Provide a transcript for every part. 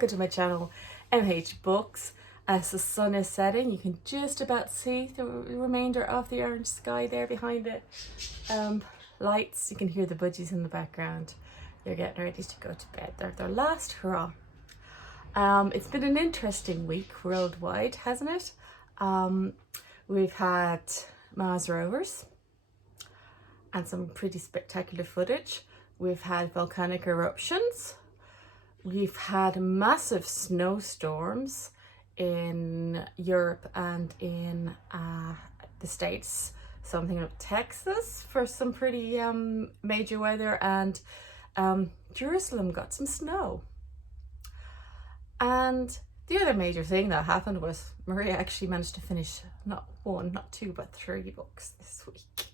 welcome to my channel, MH Books. As the sun is setting, you can just about see the remainder of the orange sky there behind it. Lights, you can hear the budgies in the background. They're getting ready to go to bed. They're their last hurrah. It's been an interesting week worldwide, hasn't it? We've had Mars rovers and some pretty spectacular footage. We've had volcanic eruptions. We've had massive snowstorms in Europe and in the States. Something of Texas for some pretty major weather, and Jerusalem got some snow. And the other major thing that happened was Maria actually managed to finish not one, not two, but 3 books this week.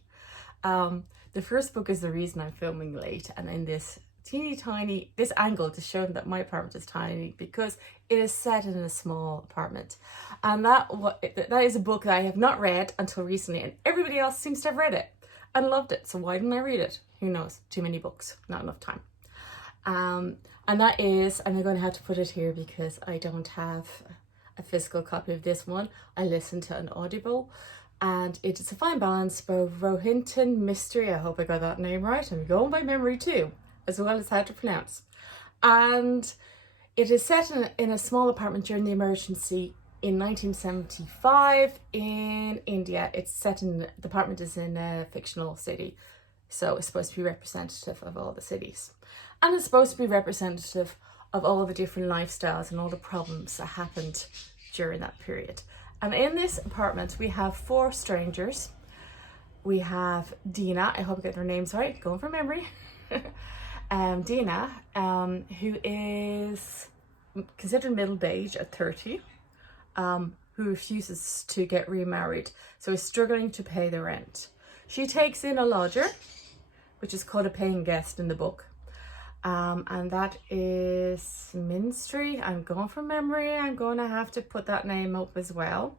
The first book is the reason I'm filming late, and in this teeny tiny, this angle to show them that my apartment is tiny because it is set in a small apartment. And that is a book that I have not read until recently, and everybody else seems to have read it and loved it. So why didn't I read it? Who knows? Too many books, not enough time. And that is, and I'm going to have to put it here because I don't have a physical copy of this one. I listened to an Audible, and it is A Fine Balance by Rohinton, Mistry. I hope I got that name right. I'm going by memory too, as well as how to pronounce. And it is set in a small apartment during the emergency in 1975 in India. It's set in, the apartment is in a fictional city, so it's supposed to be representative of all the cities. And it's supposed to be representative of all the different lifestyles and all the problems that happened during that period. And in this apartment, we have 4 strangers. We have Dina, I hope I get their names right, going from memory. Dina, who is considered middle age at 30, who refuses to get remarried, so is struggling to pay the rent. She takes in a lodger, which is called a paying guest in the book, and that is Mistry. I'm going from memory. I'm going to have to put that name up as well.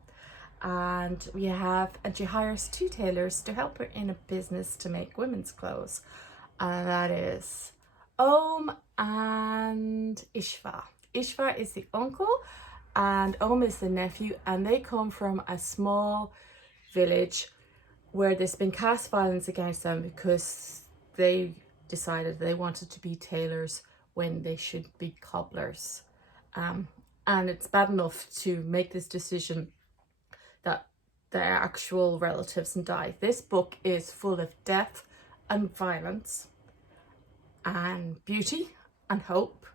And she hires 2 tailors to help her in a business to make women's clothes, and that is and Ishva. Ishva is the uncle and is the nephew, and they come from a small village where there's been caste violence against them because they decided they wanted to be tailors when they should be cobblers. And it's bad enough to make this decision that their actual relatives die. This book is full of death and violence and beauty and hope.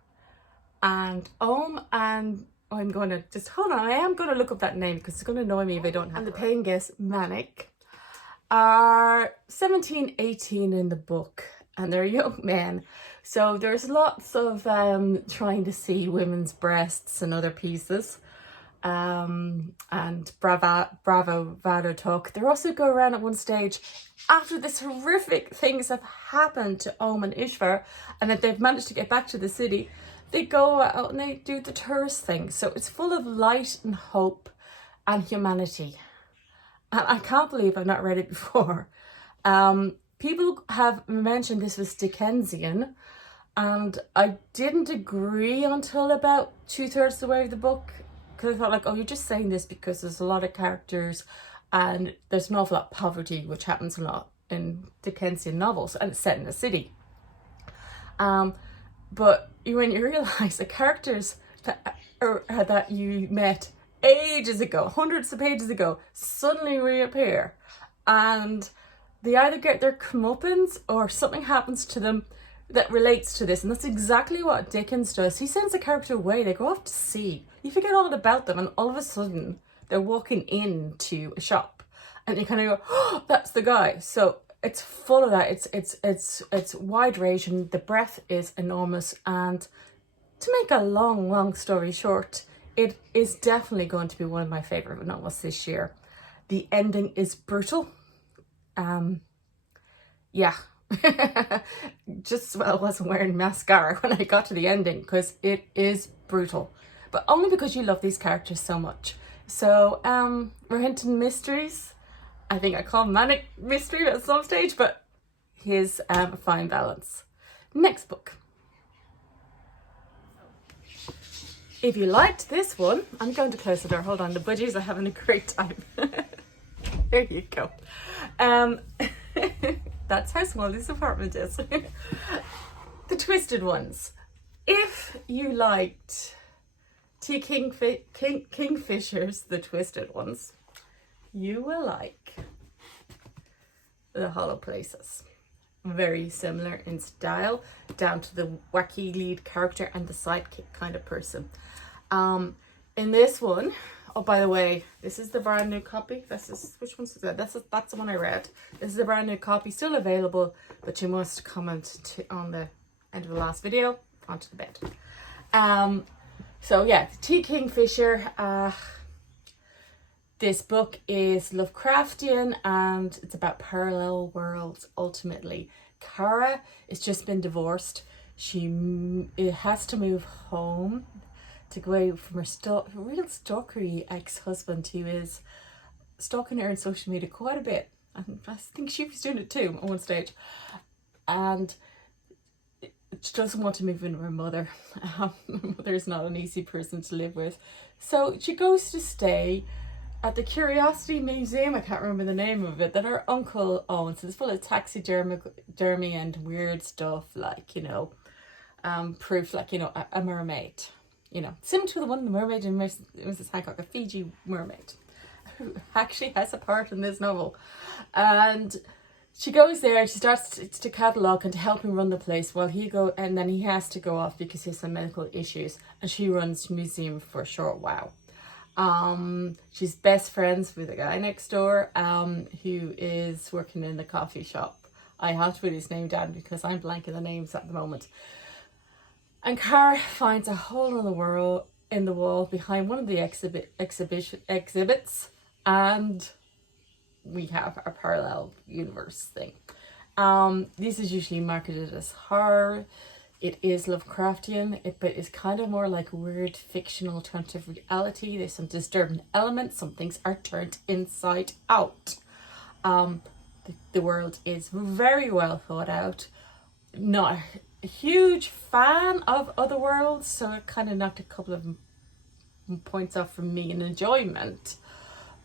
And and I'm going to just hold on. I am going to look up that name because it's going to annoy me if I don't have it. And the paying guests, Manic, are 17, 18 in the book, and they're young men. So there's lots of trying to see women's breasts and other pieces. And bravado talk. They also go around at one stage after this horrific things have happened to and Ishvar, and that they've managed to get back to the city. They go out and they do the tourist thing. So it's full of light and hope and humanity. And I can't believe I've not read it before. People have mentioned this was Dickensian, and I didn't agree until about 2/3 the way of the book. Because I thought, like, oh, you're just saying this because there's a lot of characters and there's an awful lot of poverty, which happens a lot in Dickensian novels, and it's set in a city. But when you realise the characters that you met ages ago, hundreds of pages ago, suddenly reappear, and they either get their comeuppance or something happens to them that relates to this. And that's exactly what Dickens does. He sends a character away, they go off to sea, you forget all about them, and all of a sudden they're walking into a shop and you kind of go, oh, that's the guy. So it's full of that. It's wide ranging. The breadth is enormous, and to make a long story short, it is definitely going to be one of my favorite novels this year. The ending is brutal. Yeah. Just I wasn't wearing mascara when I got to the ending because it is brutal, but only because you love these characters so much. So Rohinton Mysteries, I think I call him Manic Mistry at some stage, but his Fine Balance. Next book. if you liked this one, I'm going to close the door. Hold on, the budgies are having a great time. There you go. That's how small this apartment is. The Twisted Ones. If you liked Kingfishers, The Twisted Ones, you will like The Hollow Places. Very similar in style, down to the wacky lead character and the sidekick kind of person. In this one, oh, by the way, this is the brand new copy. Which one's that? That's the one I read. This is the brand new copy, still available, but you must comment on the end of the last video onto the bed. So yeah, T. Kingfisher. This book is Lovecraftian and it's about parallel worlds. Ultimately, Kara has just been divorced. She has to move home to go away from her real stalkery ex-husband who is stalking her on social media quite a bit. And I think she was doing it too at one stage. And she doesn't want to move in with her mother. Her mother is not an easy person to live with. So she goes to stay at the Curiosity Museum, I can't remember the name of it, that her uncle owns. It's full of taxidermy and weird stuff, like, you know, proof, like, you know, a mermaid. You know, similar to the one, the mermaid in Mrs. Hancock, a Fiji mermaid, who actually has a part in this novel. And she goes there and she starts to catalogue and to help him run the place while and then he has to go off because he has some medical issues, and she runs the museum for a short while. She's best friends with a guy next door who is working in the coffee shop. I have to put his name down because I'm blanking the names at the moment. And Kara finds a hole in the wall behind one of the exhibits, and we have a parallel universe thing. This is usually marketed as horror. It is Lovecraftian, but it's kind of more like weird fictional alternative reality. There's some disturbing elements. Some things are turned inside out. The world is very well thought out. Not a huge fan of other worlds, so it kind of knocked a couple of points off from me in enjoyment.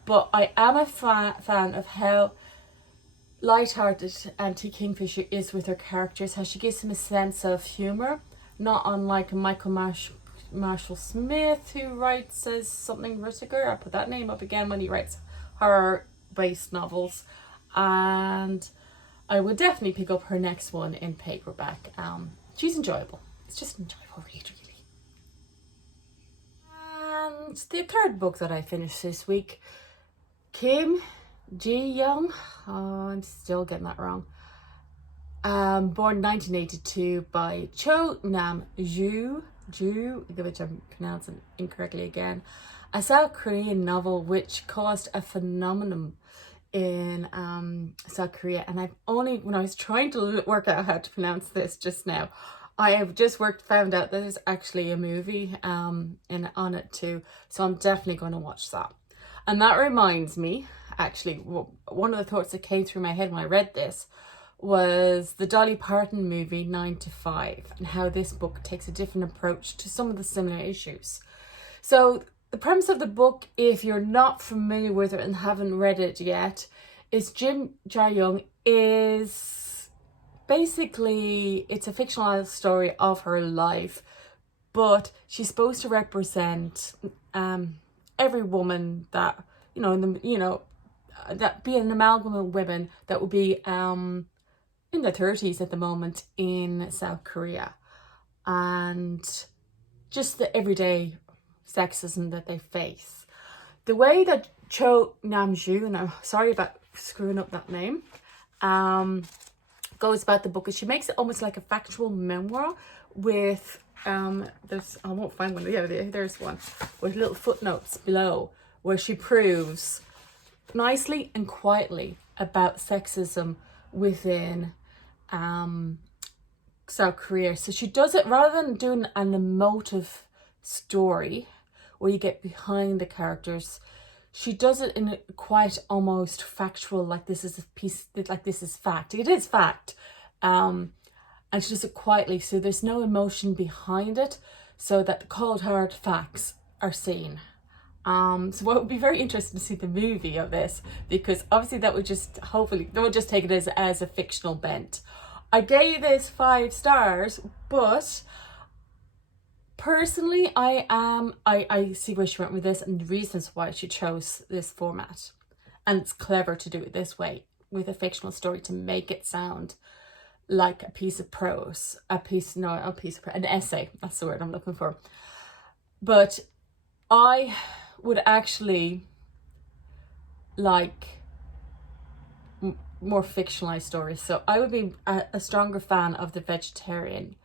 But I am a fan of how light-hearted T. Kingfisher is with her characters, how she gives them a sense of humour, not unlike Michael Marshall Smith, who writes as something Whittaker. I put that name up again when he writes horror-based novels. And I would definitely pick up her next one in paperback. She's enjoyable. It's just an enjoyable read, really. And the third book that I finished this week, Jiyoung, I'm still getting that wrong. Born 1982 by Cho Nam-ju, which I'm pronouncing incorrectly again. A South Korean novel which caused a phenomenon in South Korea, and when I was trying to work out how to pronounce this just now, I have just found out that there's actually a movie on it too, so I'm definitely going to watch that. And that reminds me, actually, one of the thoughts that came through my head when I read this was the Dolly Parton movie 9 to 5, and how this book takes a different approach to some of the similar issues. So the premise of the book, if you're not familiar with it and haven't read it yet, is Jiyoung is basically, it's a fictionalized story of her life, but she's supposed to represent every woman that, that be an amalgam of women that would be in their 30s at the moment in South Korea, and just the everyday sexism that they face. The way that Cho Nam-ju, and I'm sorry about screwing up that name, goes about the book is she makes it almost like a factual memoir with there's, I won't find one, yeah, there's one with little footnotes below where she proves nicely and quietly about sexism within South Korea. So she does it rather than doing an emotive story where you get behind the characters. She does it in a quite almost factual, like this is a piece, like this is fact. It is fact. And she does it quietly, so there's no emotion behind it. so that the cold hard facts are seen. So I would be very interested to see the movie of this, because obviously that would just, hopefully, they would just take it as a fictional bent. I gave this 5 stars, but personally, I see where she went with this and the reasons why she chose this format. And it's clever to do it this way, with a fictional story, to make it sound like a piece of prose, an essay, that's the word I'm looking for. But I would actually like more fictionalized stories, so I would be a stronger fan of The Vegetarian.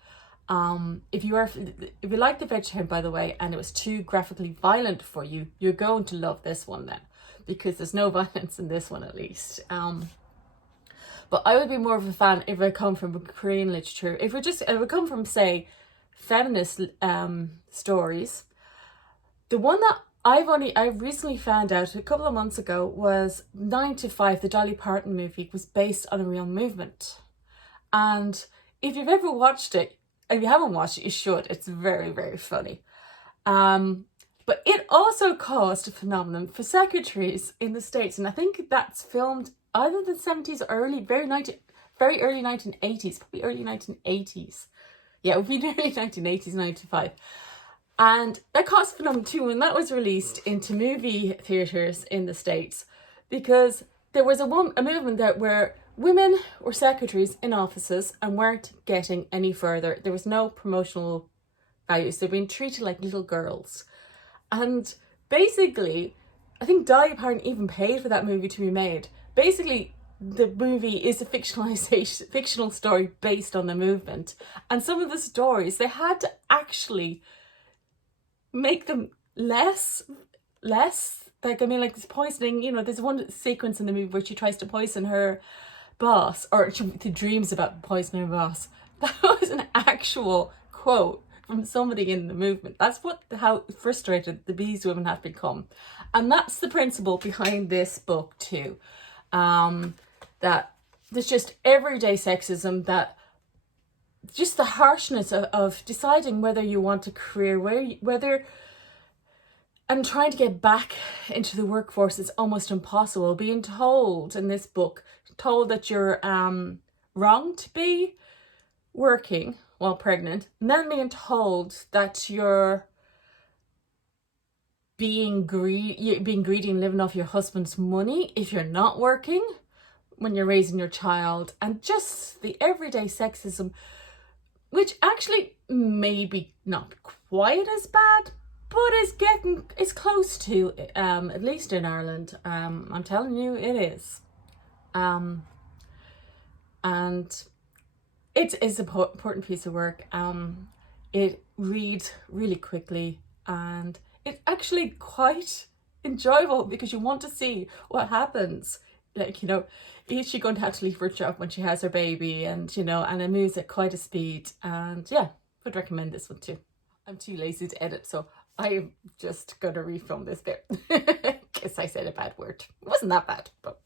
If you like The Vegetarian, by the way, and it was too graphically violent for you, you're going to love this one then, because there's no violence in this one, at least. But I would be more of a fan if I come from Korean literature. If we come from, say, feminist stories. The one that I recently found out a couple of months ago was 9 to 5, the Dolly Parton movie, was based on a real movement. And if you've ever watched it, if you haven't watched it, you should. It's very, very funny. But it also caused a phenomenon for secretaries in the States. And I think that's filmed either the 70s or very early 1980s, probably early 1980s. Yeah, it would be the early 1980s, 95. And that caused a phenomenon too when that was released into movie theatres in the States, because there was a movement there where women were secretaries in offices and weren't getting any further. There was no promotional values. They're being treated like little girls. And basically, I think Dolly Parton even paid for that movie to be made. Basically, the movie is a fictional story based on the movement. And some of the stories, they had to actually make them less, like, I mean, like this poisoning, you know, there's one sequence in the movie where she tries to poison her boss, or she dreams about poisoning her boss. That was an actual quote from somebody in the movement. That's how frustrated these women have become. And that's the principle behind this book too. That there's just everyday sexism, that just the harshness of deciding whether you want a career, whether and trying to get back into the workforce is almost impossible. Being told in this book, that you're wrong to be working while pregnant, and then being told that you're being greedy and living off your husband's money if you're not working when you're raising your child, and just the everyday sexism, which actually maybe not quite as bad, but it's close to, at least in Ireland. I'm telling you, it is. And it's an important piece of work. It reads really quickly, and it's actually quite enjoyable because you want to see what happens. Like, you know, is she going to have to leave her job when she has her baby? And, you know, and it moves at quite a speed. And yeah, would recommend this one too. I'm too lazy to edit, so I'm just going to refilm this bit. Guess I said a bad word. It wasn't that bad, but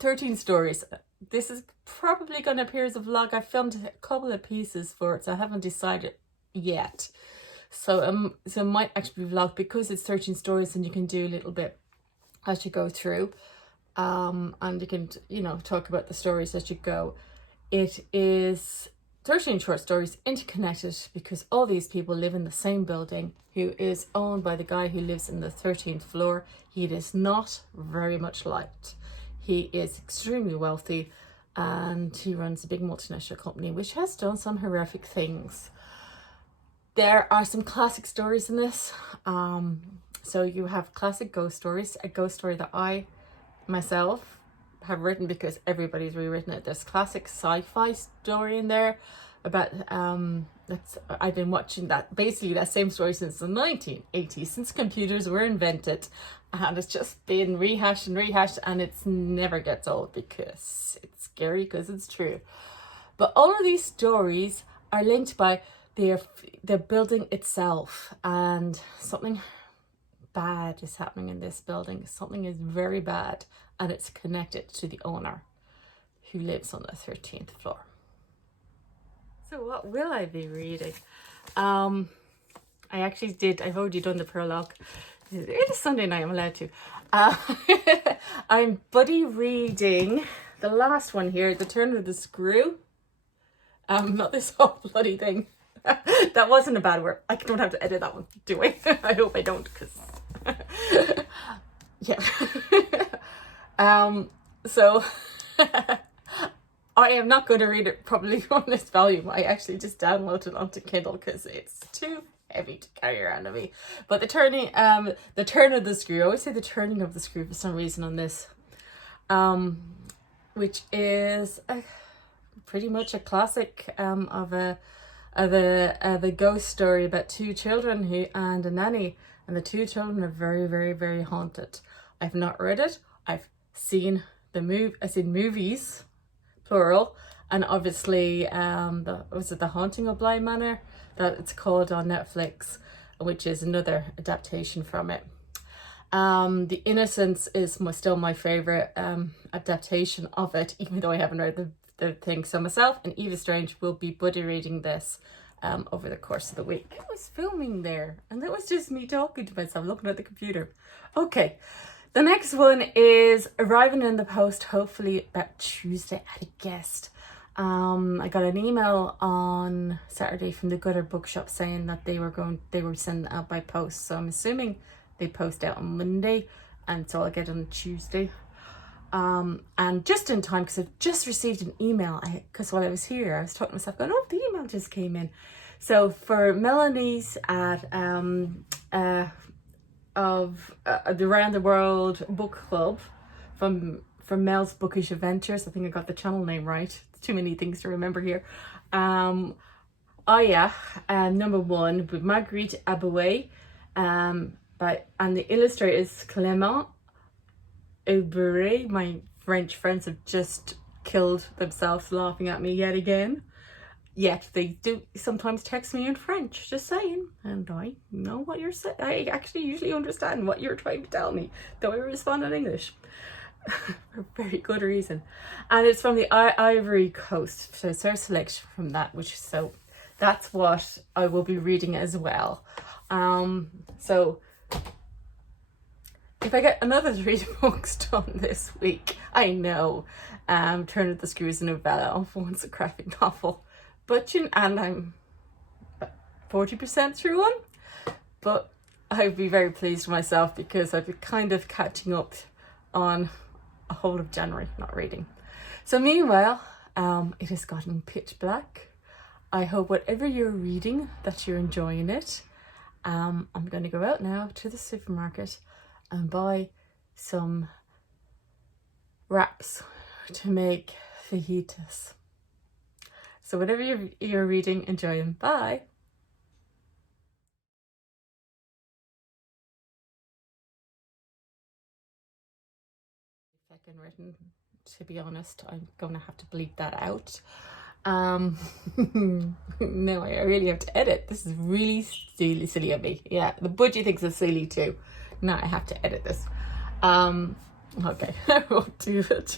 13 stories. This is probably going to appear as a vlog. I filmed a couple of pieces for it, so I haven't decided yet. So it might actually be vlog, because it's 13 stories and you can do a little bit as you go through. And you can, you know, talk about the stories as you go. It is 13 short stories interconnected because all these people live in the same building, who is owned by the guy who lives in the 13th floor. He is not very much liked. He is extremely wealthy, and he runs a big multinational company which has done some horrific things. There are some classic stories in this. So you have classic ghost stories, a ghost story that I myself have written because everybody's rewritten it. There's classic sci-fi story in there about I've been watching that same story since the 1980s, since computers were invented, and it's just been rehashed and it never gets old because it's scary, because it's true. But all of these stories are linked by the building itself, and something bad is happening in this building. Something is very bad, and it's connected to the owner who lives on the 13th floor. So what will I be reading? I actually did. I've already done the prologue. It is Sunday night, I'm allowed to. I'm buddy reading the last one here, The Turn of the Screw. Not this whole bloody thing. That wasn't a bad word. I don't have to edit that one, do I? I hope I don't, because yeah. So I am not going to read it probably on this volume. I actually just downloaded it onto Kindle because it's too heavy to carry around with me. But the turn of the screw. I always say the turning of the screw for some reason on this, which is pretty much a classic of a ghost story about two children and a nanny, and the two children are very, very, very haunted. I've not read it. I've seen I've seen movies, plural, and obviously The Haunting of Bly Manor, that it's called, on Netflix, which is another adaptation from it. The Innocents is still my favorite adaptation of it, even though I haven't read the thing. So myself and Eva Strange will be buddy reading this over the course of the week. I was filming there, and that was just me talking to myself, looking at the computer. Okay, the next one is arriving in the post, hopefully about Tuesday, at a guest. I got an email on Saturday from the Gutter Bookshop saying that they were sending it out by post. So I'm assuming they post out on Monday, and so I'll get it on Tuesday. And just in time, because I've just received an email, because while I was here, I was talking to myself, going, oh, the email just came in. So for Melanie's at the Around the World Book Club from Mel's Bookish Adventures, I think I got the channel name right. Too many things to remember here. Number 1 with Marguerite Abouet, and the illustrator is Clément. Oubrerie. My French friends have just killed themselves laughing at me yet again. Yet they do sometimes text me in French, just saying, and I know what you're saying. I actually usually understand what you're trying to tell me, though I respond in English. For very good reason. And it's from the Ivory Coast, so it's our selection from that, so that's what I will be reading as well. So if I get another 3 books done this week, I know Turn of the Screw is a novella, Once a graphic novel, and I'm 40% through one, but I'd be very pleased with myself because I've been kind of catching up on a whole of January not reading. So meanwhile, it has gotten pitch black. I hope whatever you're reading that you're enjoying it. I'm going to go out now to the supermarket and buy some wraps to make fajitas. So whatever you're reading, enjoy them. Bye. Second written, to be honest, I'm gonna have to bleep that out. No, I really have to edit. This is really silly of me. Yeah, the budgie thinks it's silly too. Now I have to edit this. Okay, I won't do it.